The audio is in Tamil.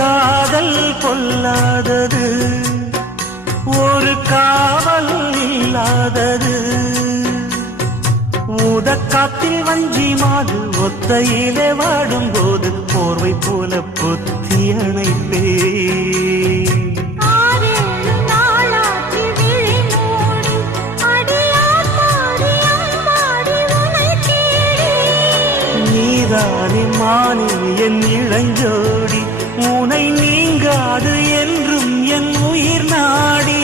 காதல் பொல்லாதது, ஒரு காவல் இல்லாதது. ஊதக்காத்தில் வஞ்சி மாது ஒத்தையிலே வாடும் போது போர்வை போல பொத்தி அணைப்பே. நீதானே மானே என் இளஞ்சோடி, உனை நீங்காது என்றும் என் உயிர் நாடி.